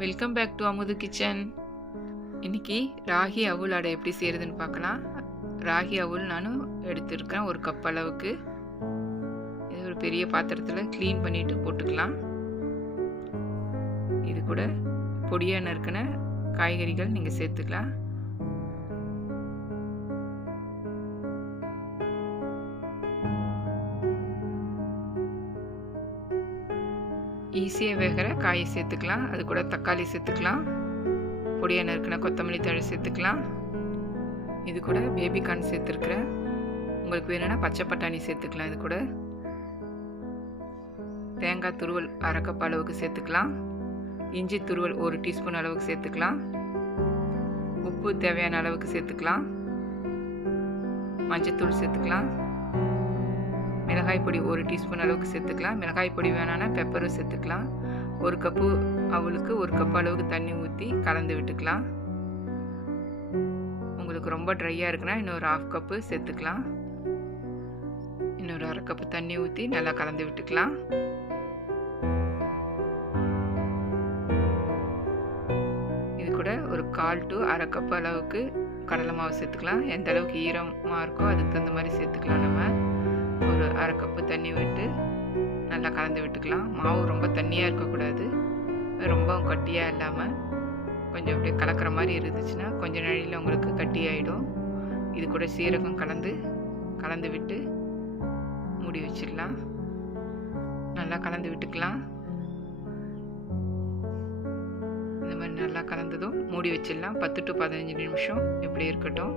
Welcome back to அமுது kitchen. இன்றைக்கி ராகி அவுல் அடை எப்படி செய்கிறதுன்னு பார்க்கலாம். ராகி அவுல் நானும் எடுத்துருக்கேன் ஒரு கப் அளவுக்கு. இது ஒரு பெரிய பாத்திரத்தில் க்ளீன் பண்ணிவிட்டு போட்டுக்கலாம். இது கூட பொடியாக நறுக்கின காய்கறிகள் நீங்கள் சேர்த்துக்கலாம். ஈஸியாக வேகிற காயை சேர்த்துக்கலாம். அது கூட தக்காளி சேர்த்துக்கலாம். பொடியாக நறுக்கின கொத்தமல்லி தழை சேர்த்துக்கலாம். இது கூட பேபி கார்ன் சேர்த்துருக்குறேன். உங்களுக்கு வேணும்னா பச்சை பட்டாணி சேர்த்துக்கலாம். இது கூட தேங்காய் துருவல் அரை கப் அளவுக்கு சேர்த்துக்கலாம். இஞ்சி துருவல் 1 டீஸ்பூன் அளவுக்கு சேர்த்துக்கலாம். உப்பு தேவையான அளவுக்கு சேர்த்துக்கலாம். மஞ்சத்தூள் சேர்த்துக்கலாம். மிளகாய் பொடி 1 டீஸ்பூன் அளவுக்கு சேர்த்துக்கலாம். மிளகாய் பொடி வேணான்னா பெப்பரும் சேர்த்துக்கலாம். 1 கப்பு அவளுக்கு 1 கப் அளவுக்கு தண்ணி ஊற்றி கலந்து விட்டுக்கலாம். உங்களுக்கு ரொம்ப ட்ரையாக இருக்குன்னா இன்னொரு 1/2 கப்பு சேர்த்துக்கலாம். இன்னொரு அரை கப்பு தண்ணி ஊற்றி நல்லா கலந்து விட்டுக்கலாம். இது கூட ஒரு 1/4 to அரை கப் அளவுக்கு கடலை மாவு சேர்த்துக்கலாம். எந்த அளவுக்கு ஈரமாக இருக்கோ அதுக்கு தகுந்த மாதிரி சேர்த்துக்கலாம். நம்ம ஒரு அரை கப்பு தண்ணி விட்டு நல்லா கலந்து விட்டுக்கலாம். மாவு ரொம்ப தண்ணியாக இருக்கக்கூடாது, ரொம்ப கட்டியாக இல்லாமல் கொஞ்சம் அப்படியே கலக்கிற மாதிரி இருந்துச்சுன்னா கொஞ்சம் நாளில் உங்களுக்கு கட்டி ஆகிடும். இது கூட சீரகம் கலந்து விட்டு மூடி வச்சிடலாம். நல்லா கலந்து விட்டுக்கலாம். இந்த மாதிரி நல்லா கலந்ததும் மூடி வச்சிடலாம். 10 to 15 நிமிஷம் இப்படி இருக்கட்டும்.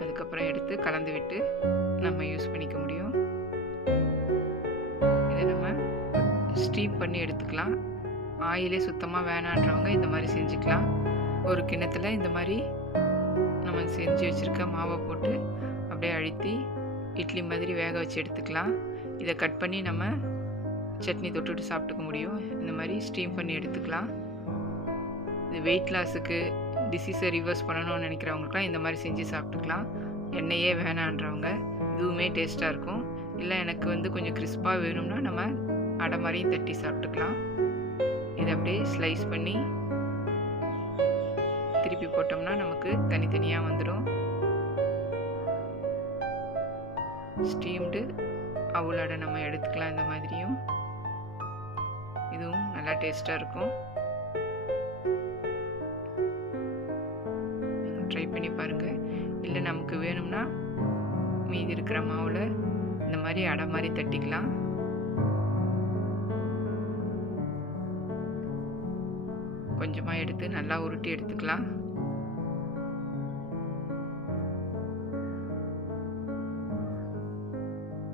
அதுக்கப்புறம் எடுத்து கலந்து விட்டு நம்ம யூஸ் பண்ணிக்க முடியும். இதை நம்ம ஸ்டீம் பண்ணி எடுத்துக்கலாம். ஆயிலே சுத்தமாக வேணான்றவங்க இந்த மாதிரி செஞ்சுக்கலாம். ஒரு கிண்ணத்தில் இந்த மாதிரி நம்ம செஞ்சு வச்சுருக்க மாவை போட்டு அப்படியே அழுத்தி இட்லி மாதிரி வேக வச்சு எடுத்துக்கலாம். இதை கட் பண்ணி நம்ம சட்னி தொட்டுட்டு சாப்பிட்டுக்க முடியும். இந்த மாதிரி ஸ்டீம் பண்ணி எடுத்துக்கலாம். இது வெயிட் லாஸுக்கு டிசீஸை ரிவர்ஸ் பண்ணணும்னு நினைக்கிறவங்களுக்குலாம் இந்த மாதிரி செஞ்சு சாப்பிட்டுக்கலாம். எண்ணெயே வேணான்றவங்க இதுவுமே டேஸ்ட்டாக இருக்கும். இல்லை எனக்கு கொஞ்சம் கிறிஸ்பாக வேணும்னா நம்ம அடை மாதிரியும் தட்டி சாப்பிட்டுக்கலாம். இதை அப்படியே ஸ்லைஸ் பண்ணி திருப்பி போட்டோம்னா நமக்கு தனித்தனியாக வந்துடும். ஸ்டீம்டு அவுல் அடை நம்ம எடுத்துக்கலாம். இந்த மாதிரியும் இதுவும் நல்லா டேஸ்ட்டாக இருக்கும். ட்ரை பண்ணி பாருங்கள். இல்லை நமக்கு வேணும்னா மீதி இருக்கிற மாவில் இந்த மாதிரி அடை மாதிரி தட்டிக்கலாம். கொஞ்சமாக எடுத்து நல்லா உருட்டி எடுத்துக்கலாம்.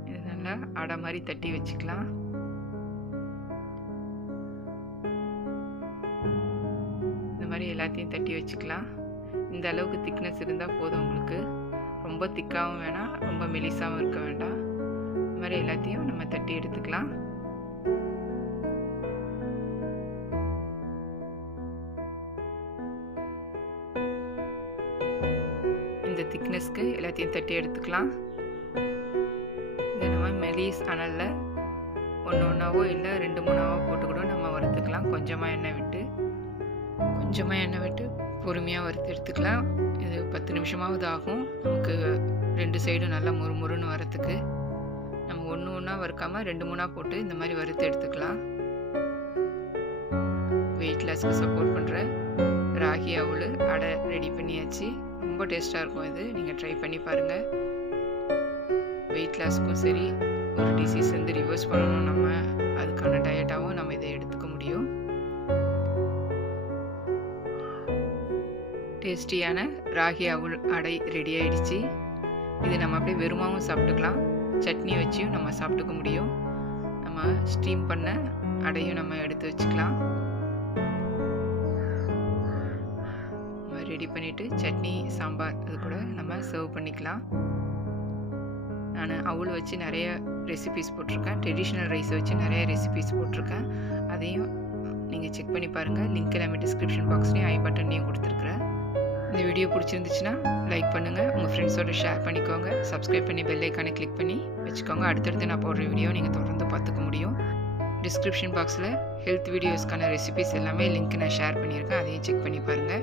இது நல்லா அடை மாதிரி தட்டி வச்சுக்கலாம். இந்த மாதிரி எல்லாத்தையும் தட்டி வச்சுக்கலாம். இந்த அளவுக்கு திக்னஸ் இருந்தால் போதும் உங்களுக்கு. ரொம்ப திக்காகவும் வேணாம், ரொம்ப மெலிசாகவும் இருக்க வேண்டாம். இந்த மாதிரி எல்லாத்தையும் நம்ம தட்டி எடுத்துக்கலாம். இந்த திக்னஸ்க்கு எல்லாத்தையும் தட்டி எடுத்துக்கலாம். இதை நம்ம மெலிஸ் அனலில் ஒன்றாவோ இல்லை 2-3 போட்டு கூட நம்ம வறுத்துக்கலாம். கொஞ்சமாக எண்ணெய் விட்டு பொறுமையாக வறுத்து எடுத்துக்கலாம். இது 10 நிமிஷமாவது ஆகும் நமக்கு 2 சைடும் நல்லா முறுமுறுன்னு வரத்துக்கு. நம்ம ஒன்றா வறுக்காமல் 2-3 போட்டு இந்த மாதிரி வறுத்து எடுத்துக்கலாம். வெயிட் லாஸ்க்கு சப்போர்ட் பண்ணுற ராகி அவுல் அடை ரெடி பண்ணியாச்சு. ரொம்ப டேஸ்ட்டாக இருக்கும். இது நீங்கள் ட்ரை பண்ணி பாருங்கள். வெயிட் லாஸ்க்கும் சரி, ஒரு டிசீஸ் ரிவர்ஸ் பண்ணணும் நம்ம, அதுக்கான டயட்டாகவும் நம்ம இதை எடுத்துக்க முடியும். டேஸ்டியான ராகி அவுல் அடை ரெடி ஆகிடுச்சு. இது நம்ம அப்படியே வெறுமாவும் சாப்பிட்டுக்கலாம், சட்னி வச்சியும் நம்ம சாப்பிட்டுக்க முடியும். நம்ம ஸ்டீம் பண்ண அடையும் நம்ம எடுத்து வச்சுக்கலாம். ரெடி பண்ணிவிட்டு சட்னி சாம்பார் அது கூட நம்ம சர்வ் பண்ணிக்கலாம். நான் அவுல் வச்சு நிறைய ரெசிபீஸ் போட்டிருக்கேன். ட்ரெடிஷ்னல் ரைஸ் வச்சு நிறைய ரெசிபீஸ் போட்டிருக்கேன். அதையும் நீங்கள் செக் பண்ணி பாருங்கள். லிங்க் எல்லாமே டிஸ்கிரிப்ஷன் பாக்ஸ்லேயும் ஐ பட்டன்லேயும் கொடுத்துருக்குறேன். இந்த வீடியோ பிடிச்சிருந்துச்சுன்னா லைக் பண்ணுங்கள், உங்கள் ஃப்ரெண்ட்ஸோட ஷேர் பண்ணிக்கோங்க, சப்ஸ்கிரைப் பண்ணி பெல் ஐக்கானை கிளிக் பண்ணி வச்சுக்கோங்க. அடுத்தடுத்து நான் போடுற வீடியோ நீங்கள் தொடர்ந்து பார்த்துக்க முடியும். டிஸ்கிரிப்ஷன் பாக்ஸில் ஹெல்த் வீடியோஸ்க்கான ரெசிபிஸ் எல்லாமே லிங்க் நான் ஷேர் பண்ணியிருக்கேன். அதையும் செக் பண்ணி பாருங்கள்.